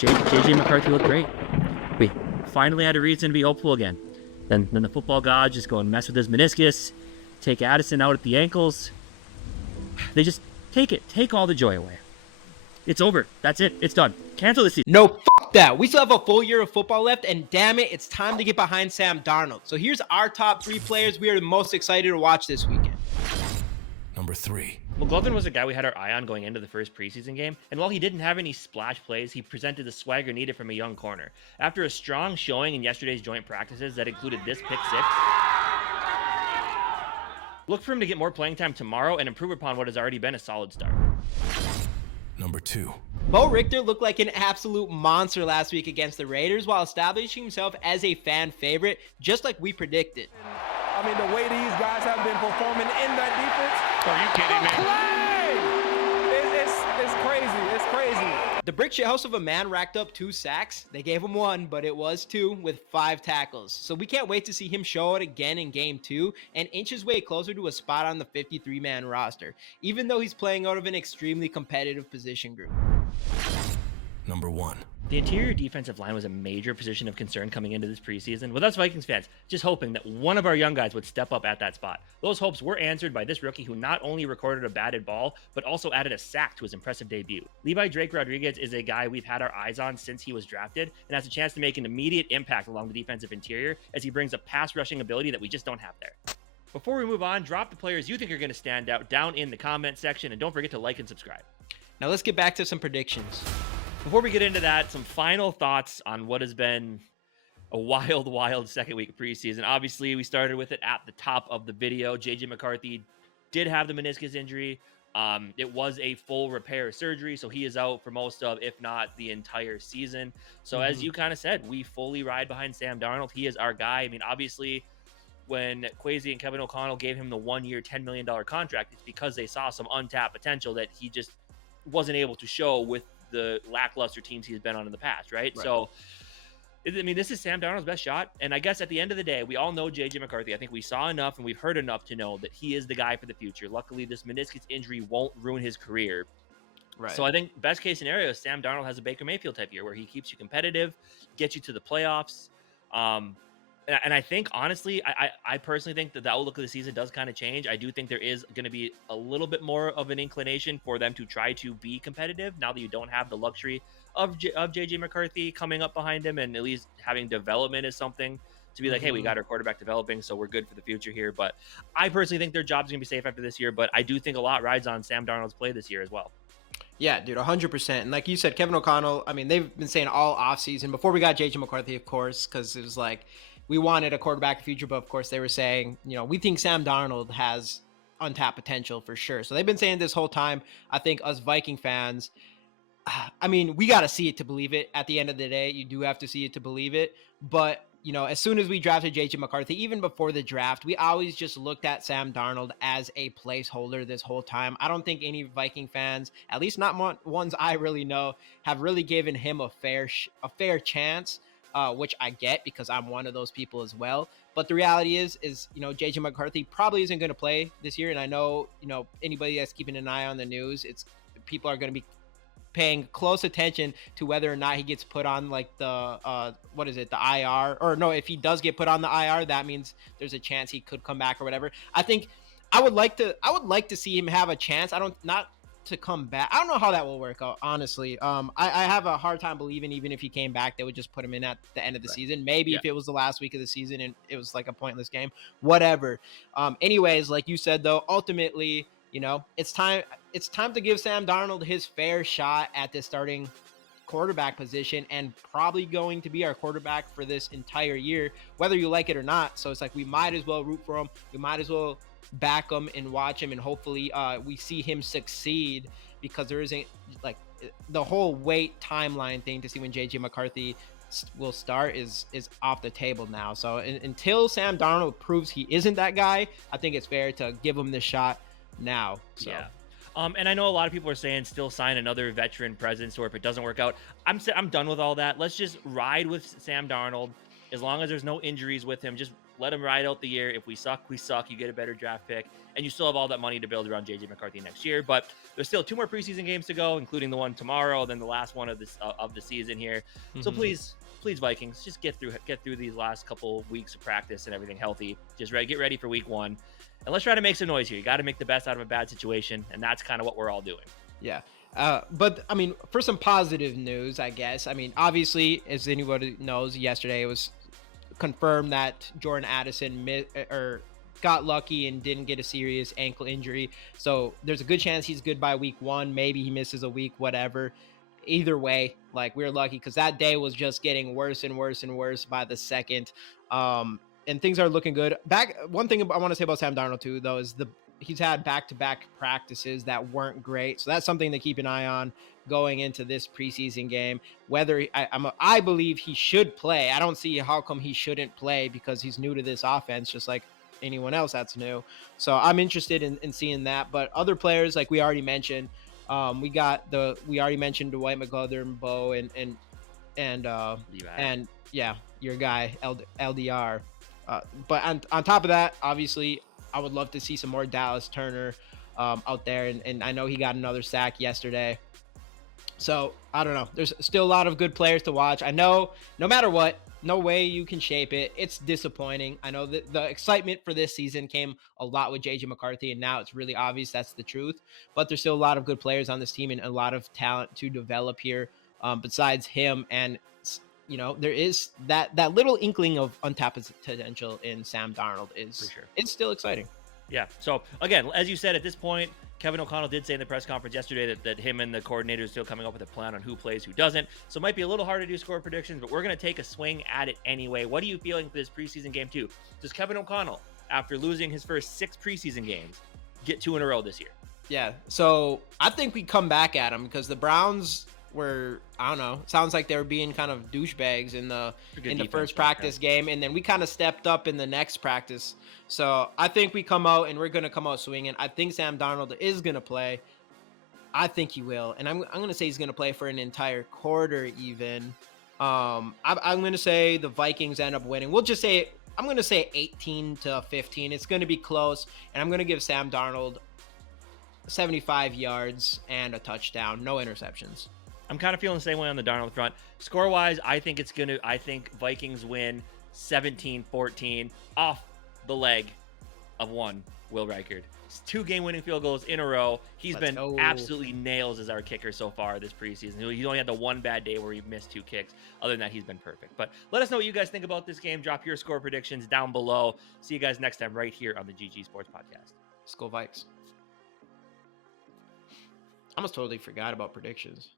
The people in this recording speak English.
JJ McCarthy looked great. We finally had a reason to be hopeful again. Then the football gods just go and mess with his meniscus, take Addison out at the ankles. They just take all the joy away. It's over. That's it. It's done. Cancel this season. No, fuck that. We still have a full year of football left, and damn it, it's time to get behind Sam Darnold. So here's our top 3 players we are the most excited to watch this weekend. Number 3. McLaughlin was a guy we had our eye on going into the first preseason game, and while he didn't have any splash plays, he presented the swagger needed from a young corner. After a strong showing in yesterday's joint practices that included this pick 6, look for him to get more playing time tomorrow and improve upon what has already been a solid start. Number 2. Bo Richter looked like an absolute monster last week against the Raiders while establishing himself as a fan favorite, just like we predicted. I mean, the way these guys have been performing in that defense. Are you kidding me? It's crazy. It's crazy. The brick shithouse of a man racked up 2 sacks. They gave him 1, but it was 2 with 5 tackles. So we can't wait to see him show it again in game 2 and inch his way closer to a spot on the 53-man roster, even though he's playing out of an extremely competitive position group. Number 1. The interior defensive line was a major position of concern coming into this preseason, with us Vikings fans just hoping that one of our young guys would step up at that spot. Those hopes were answered by this rookie who not only recorded a batted ball, but also added a sack to his impressive debut. Levi Drake Rodriguez is a guy we've had our eyes on since he was drafted, and has a chance to make an immediate impact along the defensive interior as he brings a pass rushing ability that we just don't have there. Before we move on, drop the players you think are going to stand out down in the comment section, and don't forget to like and subscribe. Now let's get back to some predictions. Before we get into that, some final thoughts on what has been a wild second week of preseason. Obviously, we started with it at the top of the video. JJ McCarthy did have the meniscus injury. It was a full repair surgery, so he is out for most of, if not the entire season. So as you kind of said, we fully ride behind Sam Darnold. He is our guy. I mean, obviously, when Kwesi and Kevin O'Connell gave him the 1-year, $10 million contract, it's because they saw some untapped potential that he just wasn't able to show with the lackluster teams he's been on in the past, right? So, I mean, this is Sam Darnold's best shot. And I guess at the end of the day, we all know JJ McCarthy. I think we saw enough and we've heard enough to know that he is the guy for the future. Luckily, this meniscus injury won't ruin his career. Right. So I think best case scenario is Sam Darnold has a Baker Mayfield type year where he keeps you competitive, gets you to the playoffs. And I think, honestly, I personally think that the outlook of the season does kind of change. I do think there is going to be a little bit more of an inclination for them to try to be competitive now that you don't have the luxury of JJ McCarthy coming up behind him, and at least having development is something to be like, hey, we got our quarterback developing, so we're good for the future here. But I personally think their job's going to be safe after this year, but I do think a lot rides on Sam Darnold's play this year as well. Yeah, dude, 100%. And like you said, Kevin O'Connell, I mean, they've been saying all offseason, before we got JJ McCarthy, of course, because it was like, we wanted a quarterback future, but of course they were saying, you know, we think Sam Darnold has untapped potential for sure. So they've been saying this whole time. I think us Viking fans, I mean, we got to see it to believe it. At the end of the day, you do have to see it to believe it. But, you know, as soon as we drafted JJ McCarthy, even before the draft, we always just looked at Sam Darnold as a placeholder this whole time. I don't think any Viking fans, at least not ones I really know, have really given him a fair chance. Which I get because I'm one of those people as well. But the reality is, you know, JJ McCarthy probably isn't going to play this year. And I know, you know, anybody that's keeping an eye on the news, people are going to be paying close attention to whether or not he gets put on like the the IR, or no, if he does get put on the IR, that means there's a chance he could come back or whatever. I think I would like to see him have a chance. Not to come back. I don't know how that will work out, honestly. I have a hard time believing even if he came back, they would just put him in at the end of the season. Maybe if it was the last week of the season and it was like a pointless game, whatever. Anyways, like you said, though, ultimately, you know, it's time to give Sam Darnold his fair shot at this starting quarterback position, and probably going to be our quarterback for this entire year, whether you like it or not. So it's like, we might as well root for him. We might as well back him and watch him, and hopefully we see him succeed, because there isn't like the whole wait timeline thing to see when JJ McCarthy will start is off the table now. So until Sam Darnold proves he isn't that guy, I think it's fair to give him the shot now. So. Yeah. And I know a lot of people are saying still sign another veteran presence, or if it doesn't work out, I'm done with all that. Let's just ride with Sam Darnold as long as there's no injuries with him. Just Let him ride out the year. If we suck, we suck. You get a better draft pick, and you still have all that money to build around JJ McCarthy next year. But there's still 2 more preseason games to go, including the one tomorrow, then the last one of this of the season here. So please, Vikings, just get through these last couple weeks of practice and everything healthy. Just get ready for week 1, and let's try to make some noise here. You got to make the best out of a bad situation, and that's kind of what we're all doing. Yeah. But I mean, for some positive news, I guess. I mean, obviously, as anybody knows, yesterday it was confirmed that Jordan Addison got lucky and didn't get a serious ankle injury. So there's a good chance he's good by week 1. Maybe he misses a week, whatever. Either way, like, we're lucky because that day was just getting worse and worse and worse by the second. And things are looking good. One thing I want to say about Sam Darnold too, though, is he's had back-to-back practices that weren't great. So that's something to keep an eye on going into this preseason game. Whether I believe he should play. I don't see how come he shouldn't play because he's new to this offense, just like anyone else that's new. So I'm interested in seeing that. But other players, like we already mentioned, we already mentioned Dwight McGlothern, and yeah, your guy LDR. But on top of that, obviously, I would love to see some more Dallas Turner out there. And I know he got another sack yesterday. So I don't know. There's still a lot of good players to watch. I know no matter what, no way you can shape it. It's disappointing. I know that the excitement for this season came a lot with JJ McCarthy, and now it's really obvious that's the truth. But there's still a lot of good players on this team and a lot of talent to develop here besides him. And there is that little inkling of untapped potential in Sam Darnold it's still exciting. Yeah. So again, as you said, at this point, Kevin O'Connell did say in the press conference yesterday that him and the coordinator is still coming up with a plan on who plays, who doesn't. So it might be a little hard to do score predictions, but we're going to take a swing at it anyway. What are you feeling for this preseason game 2? Does Kevin O'Connell, after losing his first 6 preseason games, get 2 in a row this year? Yeah. So I think we come back at him because the Browns were, I don't know, sounds like they were being kind of douchebags in the first practice game, and then we kind of stepped up in the next practice. So I think we come out and we're going to come out swinging. I think Sam Darnold is going to play. I think he will, and I'm going to say he's going to play for an entire quarter even. I'm going to say the Vikings end up winning. We'll just say, I'm going to say 18-15. It's going to be close, and I'm going to give Sam Darnold 75 yards and a touchdown, no interceptions. I'm kind of feeling the same way on the Darnold front. Score-wise, I think Vikings win 17-14 off the leg of one Will Reichard. It's 2 game-winning field goals in a row. He's been absolutely nails as our kicker so far this preseason. He's only had the one bad day where he missed 2 kicks. Other than that, he's been perfect. But let us know what you guys think about this game. Drop your score predictions down below. See you guys next time right here on the GG Sports Podcast. Skol Vikes. I almost totally forgot about predictions.